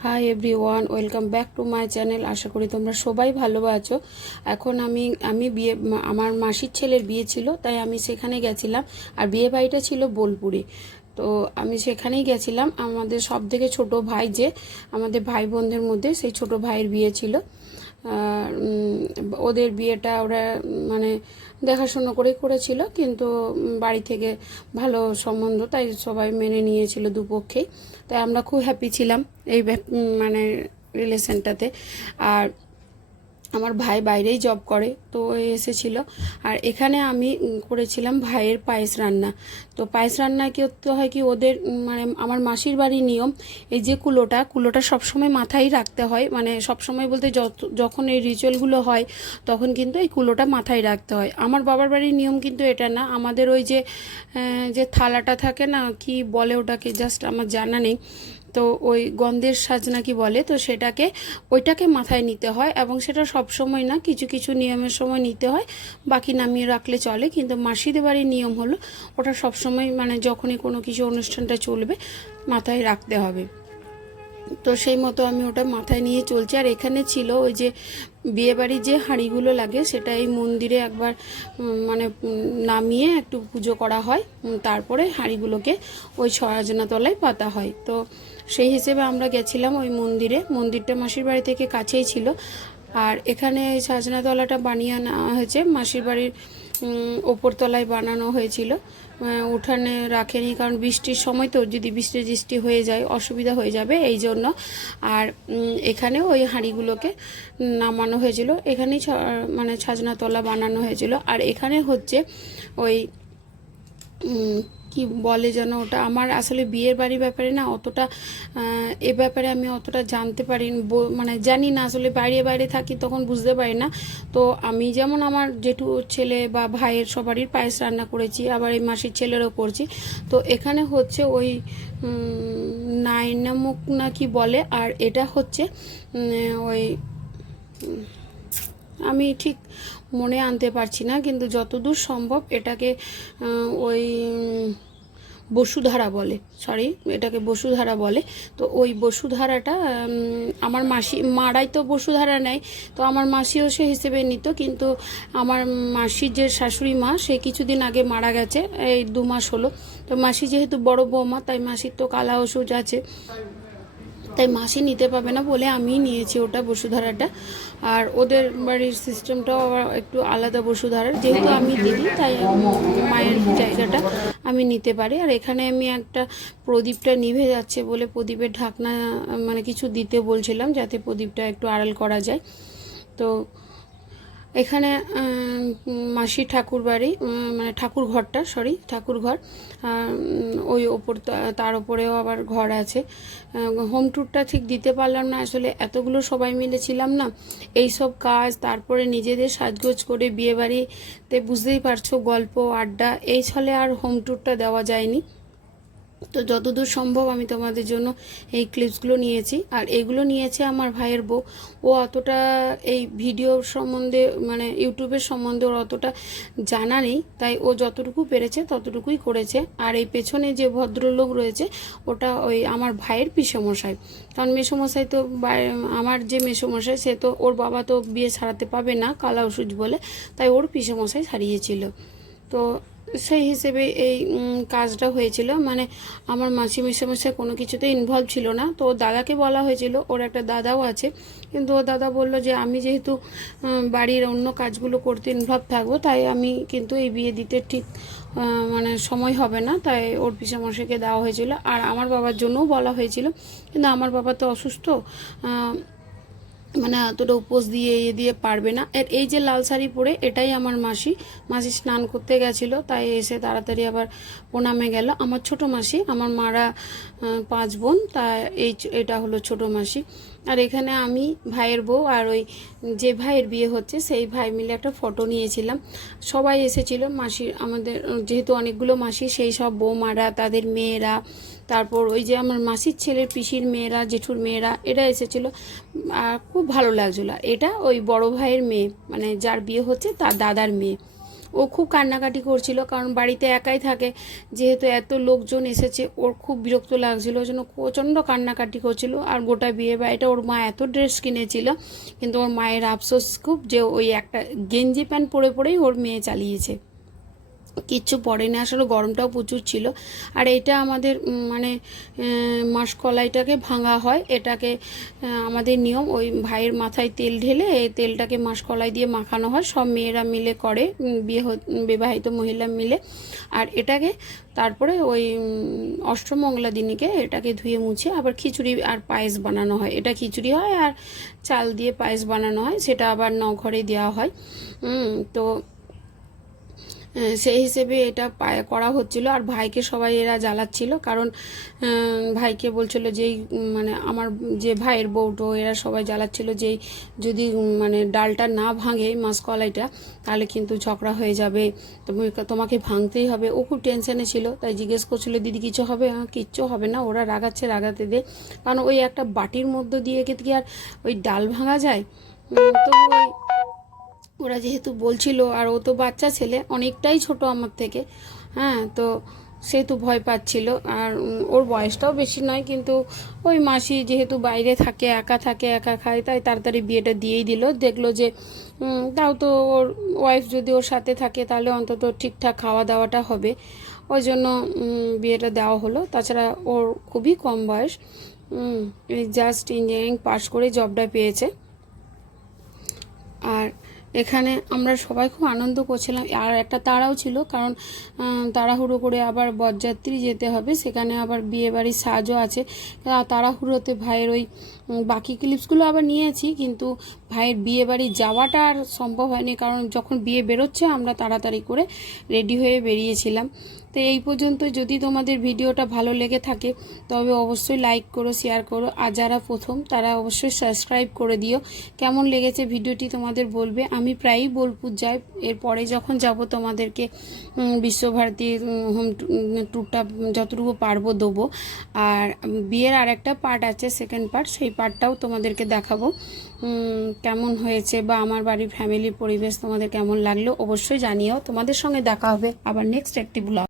Hi everyone, welcome back to my channel. আশা করি তোমরা সবাই ভালো আছো। এখন আমি আমার মাসির ছেলের বিয়ে ছিল, তাই আমি সেখানে গেছিলাম। আর বিয়ে বাড়িটা ছিল বোলপুরে, তো আমি সেখানেই গেছিলাম। আমাদের সব থেকে ছোটো ভাই, যে আমাদের ভাই বোনদের মধ্যে সেই ছোটো ভাইয়ের বিয়ে ছিল। ওদের বিয়েটা ওরা মানে দেখাশুনো করেই করেছিল, কিন্তু বাড়ি থেকে ভালো সম্বন্ধ, তাই সবাই মেনে নিয়েছিল দুপক্ষেই। তাই আমরা খুব হ্যাপি ছিলাম এই মানে রিলেশনটাতে। আর আমার ভাই বাইরেই জব করে, তো এসেছিল। আর এখানে আমি করেছিলাম ভাইয়ের পায়েস রান্না। তো পায়েস রান্না কি করতে হয় কি, ওদের মানে আমার মাসির বাড়ির নিয়ম, এই যে কুলোটা সবসময় মাথায় রাখতে হয়। মানে সবসময় বলতে যখন এই রিচুয়ালগুলো হয় তখন কিন্তু এই কুলোটা মাথায় রাখতে হয়। আমার বাবার বাড়ির নিয়ম কিন্তু এটা না। আমাদের ওই যে যে থালাটা থাকে না, কি বলে ওটাকে, জাস্ট আমার জানা নেই। তো ওই গন্ধের সাজ নাকি বলে, তো ওইটাকে মাথায় নিতে হয়, এবং সেটা সব সময় না, কিছু কিছু নিয়মের সময় নিতে হয়, বাকি নামিয়ে রাখলে চলে। কিন্তু মাসিদের বাড়ির নিয়ম হলো ওটা সব সময়, মানে যখনই কোনো কিছু অনুষ্ঠানটা চলবে মাথায় রাখতে হবে। তো সেই মতো আমি ওটা মাথায় নিয়ে চলছি। আর এখানে ছিল ওই যে বিয়েবাড়ির যে হাঁড়িগুলো লাগে, সেটা এই মন্দিরে একবার মানে নামিয়ে একটু পুজো করা হয়, তারপরে হাঁড়িগুলোকে ওই সরাজনাতলায় পাতা হয়। তো সেই হিসেবে আমরা গেছিলাম ওই মন্দিরে। মন্দিরটা মাসির বাড়ি থেকে কাছেই ছিল। আর এখানে সাজনাতলাটা বানিয়ে আনা হয়েছে মাসির বাড়ির ওপরতলায় বানানো হয়েছিল। উঠানে রাখেনি, কারণ বৃষ্টির সময় তো, যদি বৃষ্টি হয়ে যায় অসুবিধা হয়ে যাবে এই জন্য। আর এখানে ওই হাঁড়িগুলোকে নামানো হয়েছিল, এখানেই মানে ছাজনাতলা বানানো হয়েছিল। আর এখানে হচ্ছে ওই কি বলে যেন ওটা, আমার আসলে বিয়ের বাড়ির ব্যাপারে না অতটা, এ ব্যাপারে আমি অতটা জানতে পারি, মানে জানি না, আসলে বাইরে বাইরে থাকি তখন বুঝতে পারি না। তো আমি যেমন আমার জেঠু ছেলে বা ভাইয়ের সবারই পায়েস রান্না করেছি, আবার এই মাসির ছেলেরও করছি। তো এখানে হচ্ছে ওই নাইনামুখ না কি বলে, আর এটা হচ্ছে ওই আমি ঠিক মনে আনতে পারছি না, কিন্তু যতদূর সম্ভব এটাকে ওই বসুধারা বলে, সরি, এটাকে বসুধারা বলে। তো ওই বসুধারাটা আমার মারাই তো বসুধারা নেয়, তো আমার মাসিও সে হিসেবে নিত। কিন্তু আমার মাসির যে শাশুড়ি মা, সে কিছুদিন আগে মারা গেছে, এই 2 মাস হলো। তো মাসি যেহেতু বড় বৌমা, তাই মাসির তো কালা ওষুধ আছে, তাই মাসি নিতে পাবে না বলে আমি নিয়েছি ওটা বসুধারাটা। আর ওদের বাড়ির সিস্টেমটাও আবার একটু আলাদা বসুধারার, যেহেতু আমি দিদি তাই মায়ের জায়গাটা আমি নিতে পারি। আর এখানে আমি একটা প্রদীপটা নিভে যাচ্ছে বলে প্রদীপের ঢাকনা মানে কিছু দিতে বলছিলাম, যাতে প্রদীপটা একটু আড়াল করা যায়। তো এখানে মাসি ঠাকুর বাড়ি, মানে ঠাকুর ঘরটা, সরি ঠাকুর ঘর, ওই ওপর তার ওপরেও আবার ঘর আছে। হোম ট্যুরটা ঠিক দিতে পারলাম না, আসলে এতগুলো সবাই মিলে ছিলাম না, এই সব কাজ, তারপরে নিজেদের সাজগোজ করে বিয়েবাড়িতে বুঝতেই পারছো গল্প আড্ডা, এই ছলে আর হোম ট্যুরটা দেওয়া যায়নি। তো যতদূর সম্ভব আমি তোমাদের জন্য এই ক্লিপসগুলো নিয়েছি। আর এগুলো নিয়েছে আমার ভাইয়ের বউ। ও অতটা এই ভিডিও সম্বন্ধে, মানে ইউটিউবের সম্বন্ধে ওর অতটা জানা নেই, তাই ও যতটুকু পেরেছে ততটুকুই করেছে। আর এই পেছনে যে ভদ্রলোক রয়েছে, ওটা ওই আমার ভাইয়ের পিসেমশাই। কারণ মেসোমশাই তো, আমার যে মেসোমশাই, সে তো, ওর বাবা তো বিয়ে ছাড়াতে পাবে না কালা ওষুধ বলে, তাই ওর পিসেমশাই ছাড়িয়েছিল। তো সেই হিসেবে এই কাজটা হয়েছিল। মানে আমার মাসি মেসোমশাই কোনো কিছুতে ইনভলভ ছিল না। তো ওর দাদাকে বলা হয়েছিল, ওর একটা দাদাও আছে, কিন্তু ওর দাদা বলল যে আমি যেহেতু বাড়ির অন্য কাজগুলো করতে ইনভলভ থাকবো, তাই আমি কিন্তু এই বিয়ে দিতে ঠিক মানে সময় হবে না, তাই ওর পিসেমশাইকে দেওয়া হয়েছিল। আর আমার বাবার জন্যও বলা হয়েছিল, কিন্তু আমার বাবা তো অসুস্থ, মানে এতটা উপোস দিয়ে দিয়ে পারবে না। এই যে লাল শাড়ি পরে, এটাই আমার মাসি স্নান করতে গেছিলো, তাই এসে তাড়াতাড়ি আবার প্রণামে গেল। আমার ছোট মাসি, আমার মারা 5 বোন, তা এটা হলো ছোট মাসি। আর এখানে আমি, ভাইয়ের বউ, আর ওই যে ভাইয়ের বিয়ে হচ্ছে সেই ভাই মিলে একটা ফটো নিয়েছিলাম। সবাই এসেছিল মাসির, আমাদের যেহেতু অনেকগুলো মাসি, সেই সব বৌমারা, তাদের মেয়েরা, তারপর ওই যে আমার মাসির ছেলের পিসির মেয়েরা, জেঠুর মেয়েরা, এরা এসেছিলো। আর খুব ভালো লাগছিলো। এটা ওই বড় ভাইয়ের মেয়ে, মানে যার বিয়ে হচ্ছে তার দাদার মেয়ে। ও খুব কান্নাকাটি করছিল, কারণ বাড়িতে একাই থাকে, যেহেতু এত লোকজন এসেছে ওর খুব বিরক্ত লাগছিল, ওই জন্য প্রচণ্ড কান্নাকাটি করছিল। আর গোটা বিয়ে বাড়িটা ওর মা এত ড্রেস কিনেছিল, কিন্তু ওর মায়ের আফসোস খুব যে ওই একটা গেঞ্জি প্যান্ট পরে পরেই ওর মেয়ে চালিয়েছে, কিচ্ছু পড়েনি। আসলে গরমটাও প্রচুর ছিল। আর এটা আমাদের মানে মাসকলাইটাকে ভাঙা হয়, এটাকে আমাদের নিয়ম, ওই ভাইয়ের মাথায় তেল ঢেলে এই তেলটাকে মাসকলাই দিয়ে মাখানো হয়, সব মেয়েরা মিলে করে, বিবাহিত মহিলা মিলে। আর এটাকে তারপরে ওই অষ্টমঙ্গলা দিনকে এটাকে ধুয়ে মুছে আবার খিচুড়ি আর পায়েস বানানো হয়। এটা খিচুড়ি হয় আর চাল দিয়ে পায়েস বানানো হয়, সেটা আবার নঘরে দেওয়া হয়। তো সেই হিসেবে এটা করা হচ্ছিল। আর ভাইকে সবাই এরা জ্বালাচ্ছিল, কারণ ভাইকে বলছিল যেই মানে আমার যে ভাইয়ের বউটো এরা সবাই জ্বালাচ্ছিল যেই যদি মানে ডালটা না ভাঙে মাসকলাইটা তাহলে কিন্তু ঝগড়া হয়ে যাবে, তোমাকে ভাঙতেই হবে। ও খুব টেনশনে ছিল, তাই জিজ্ঞেস করছিল দিদি কিছু হবে? কিচ্ছু হবে না, ওরা রাগাচ্ছে রাগাতে দে, কারণ ওই একটা বাটির মধ্য দিয়ে কি আর ওই ডাল ভাঙা যায়? তো ওই ওরা যেহেতু বলছিল, আর ও তো বাচ্চা ছেলে, অনেকটাই ছোট আমার থেকে, হ্যাঁ, তো সেহেতু ভয় পাচ্ছিল। আর ওর বয়সটাও বেশি নয়, কিন্তু ওই মাসি যেহেতু বাইরে থাকে, একা খায়, তাই তাড়াতাড়ি বিয়েটা দিয়েই দিল। দেখলো যে তাও তো ওর ওয়াইফ যদি ওর সাথে থাকে তাহলে অন্তত ঠিকঠাক খাওয়া দাওয়াটা হবে, ওই জন্য বিয়েটা দেওয়া হলো। তাছাড়া ওর খুবই কম বয়স, এই জাস্ট ইঞ্জিনিয়ারিং পাশ করে জবটা পেয়েছে। আর এখানে আমরা সবাই খুব আনন্দ করছিলাম। আর একটা তাড়াও ছিল, কারণ তাড়াহুড়ো করে আবার বরযাত্রী যেতে হবে, সেখানে আবার বিয়েবাড়ির সাজও আছে। তাড়াহুড়োতে ভাইয়ের ওই বাকি ক্লিপসগুলো আবার নিয়েছি, কিন্তু ভাইয়ের বিয়েবাড়ি যাওয়াটা আর সম্ভব হয়নি, কারণ যখন বিয়ে বেরোচ্ছে আমরা তাড়াতাড়ি করে রেডি হয়ে বেরিয়েছিলাম। তো এই পর্যন্ত। যদি তোমাদের ভিডিওটা ভালো লেগে থাকে তবে অবশ্যই লাইক করো, শেয়ার করো, আর যারা প্রথম তারা অবশ্যই সাবস্ক্রাইব করে দিও। কেমন লেগেছে ভিডিওটি তোমাদের বলবে। আমি প্রায়ই বোলপুর যাই, এরপরে যখন যাব তোমাদেরকে বিশ্বভারতীর হোম ট্যুরটা যতটুকু পারবো দেবো। আর বিয়ের আর একটা পার্ট আছে, সেকেন্ড পার্ট, সেই পার্টটাও তোমাদেরকে দেখাবো কেমন হয়েছে, বা আমার বাড়ির ফ্যামিলির পরিবেশ তোমাদের কেমন লাগলো অবশ্যই জানিও। তোমাদের সঙ্গে দেখা হবে আবার নেক্সট একটি ব্লগ।